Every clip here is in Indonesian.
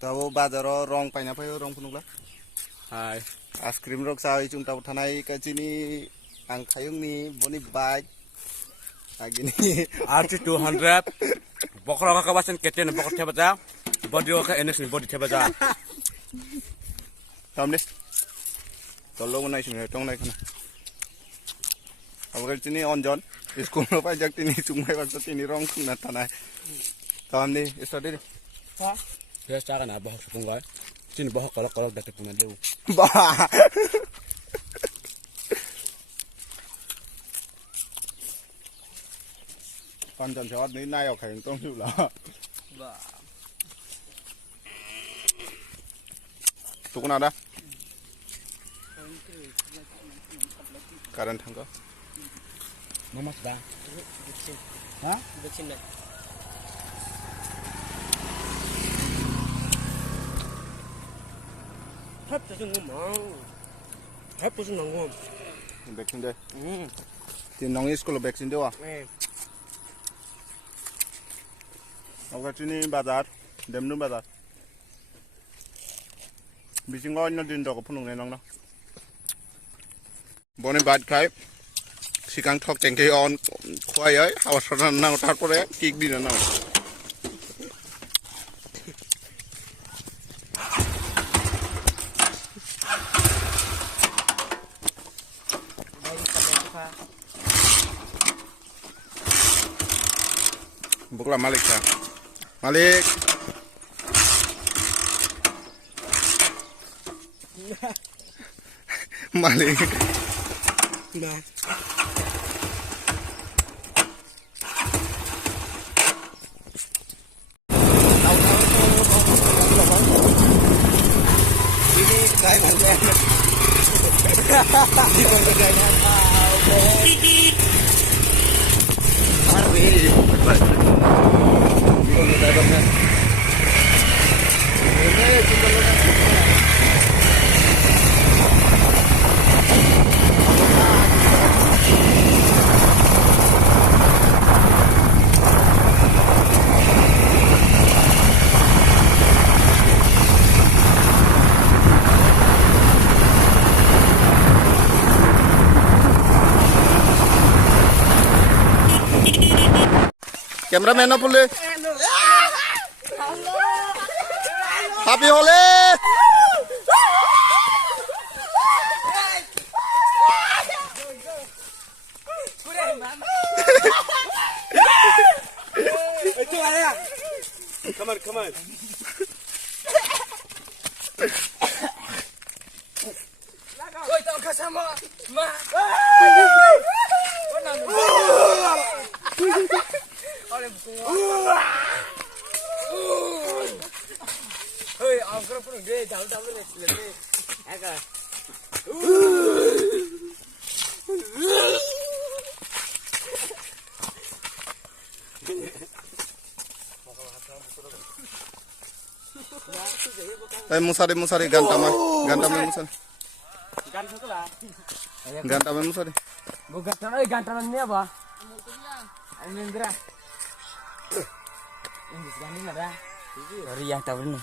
Tahu bazaro rong paina payo rong punungla. Hai. Es krim rok sawi chung tahu tanai ke sini ang kayung ni boni bike. Agini. RT 200. Bokro ka kawasan keten bokro tebata. Body ka enes ni body tebata. Tam deh. Tolong nai sini tong nai kana. Aw ke sini onjon. Iskul no pa jak tini chungmai ba tini rong khung na tanai. Tam deh, start deh. Ha? Biasa kan abah sepunggai. Sini bohok kalau deket punya dulu. Bah. Con trần chót đến nay học hành công chịu là tụi nào đó karen thằng có Mama sudah. Hah? Beksin dah. Hep tu ngomong. Hep tu ngomong. vaccine đây thì nong is school vaccine đâu à học cái sini bazar dem nu bazar bising ngon nó din dok punung này nong đó bone bad khai sikang thok cheng ke on khoi ấy hawa sana nang tar pore kik din na Bukan Malik ya. Malik. Malik. Nah. Ini kain mana? Ini kain apa? Cameraman apa le? Happy Holi! Come on. Oi, tahu kasama. Ma. Hei, angker pun gede, jauh lebih. Eka. Musari gantam musari. Gantam tu lah. Gantam musari. Bukan gantam ni apa? Indra. Ini ganding ada. Dari yang tahu ni.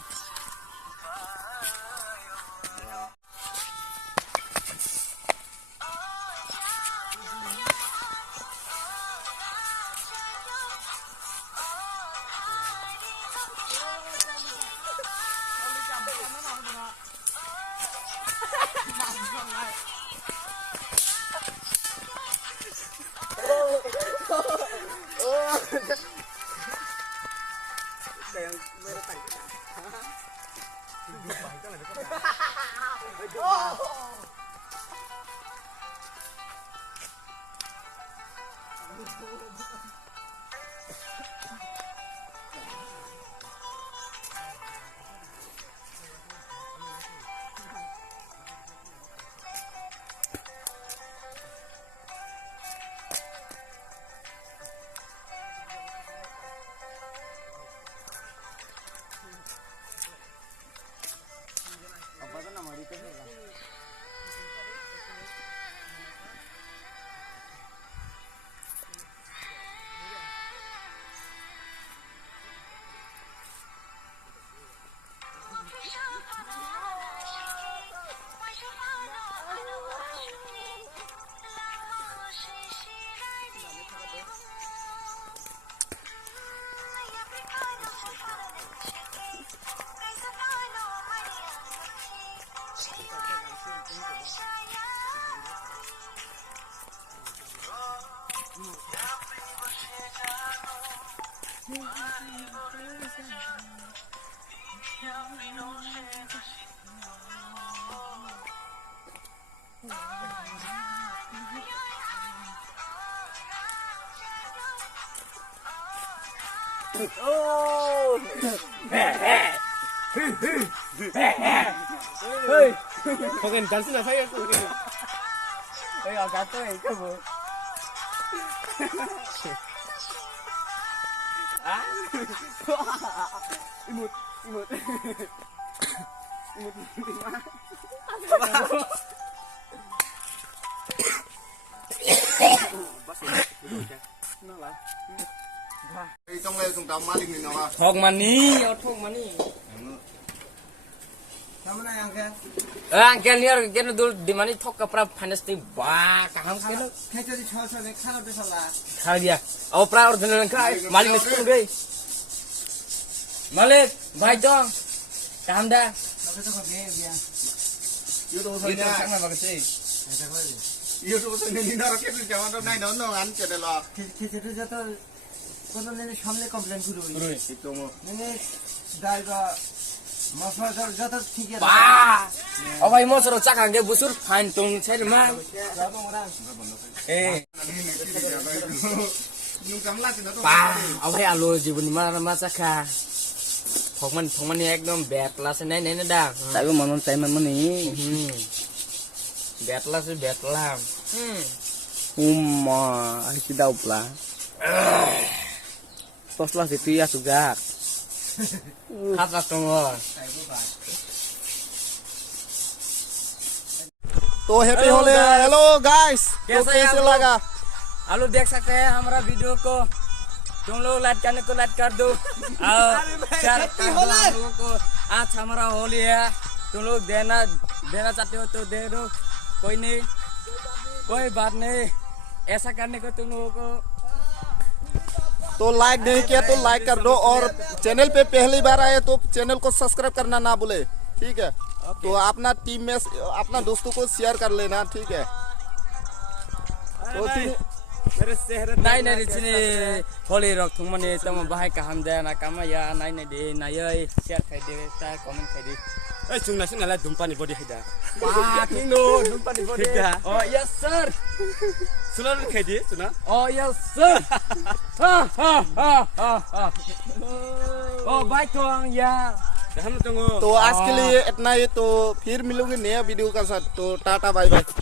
Oh. Hey. Kogen dansin na saya tu. Hey, agak tu itu bu. Ah. Imut. Imut. Imut di mana? Trong đây chúng ta má đình nào à? Thong mani, thong mani. Kamu na yang ke? Angkel ni orang dulu di mana thok kapra fantastic bah kaham kena. Kece di chasa ne khana de sala. Khá dia. Awak pra original kan? Malik ni sepuluh deh. Malik, baik dong. Kaham dah. Tapi tu kau game dia. Itu sangat bagus sih. Iyo tu kau ni nara ke tu jangan tu naik dono an cede lo. Kece tu jatuh kono nene সামনে কমপ্লেন করুই Guru. Itu mo. nene দাইবা মশলা যত ঠিক আছে Bah. Awak mau suruh cak angge busur fine tung cai lemah. যাবো ওরা Eh. Nung kamla sih tu. Bah. Awak alu jibun mana masa kah? Thong man ni ekdom bad lah senai nene dah. তাইও মনন টাইম মনি Bad lah sih bad lah. উম্মা আইছি দাও প্লা পসলা সিটি আসুগা Kata tunggu. तो हैप्पी Hello, होले guys. हेलो गाइस तो कैसा है कैसे आप लोग? लगा आलू देख सकते हैं हमारा वीडियो को तुम लोग लाइक करने को लाइक कर दो और शेयर कर दो हम लोगों को आज हमारा होली है तुम लोग देना चाहते हो तो दे दो कोई नहीं कोई बात नहीं ऐसा करने को तुम लोगों को तो लाइक नहीं किया तो लाइक कर दो और चैनल पे पहली बार आए तो चैनल को सब्सक्राइब करना ना भूले ठीक है तो अपना टीम में अपना दोस्तों को शेयर कर लेना ठीक है तो मेरे शहर नहीं नहीं sini होली रख तुम मने तुम बाहर काम दे ना काम या नहीं नहीं दे ना ये शेयर कर दे ता कमेंट कर दे Eh, sung nasi ngalah dumpan ibu dia dah. wah tinggu jumpa di body Tiga. oh yes sir Sunan kedi, sunan. oh yes sir ha ha ha ha ha oh baik dong ya Dah ham tunggu. तो आज के लिए इतना ही तो फिर मिलोगे नया वीडियो का साथ तो टाटा बाय बाय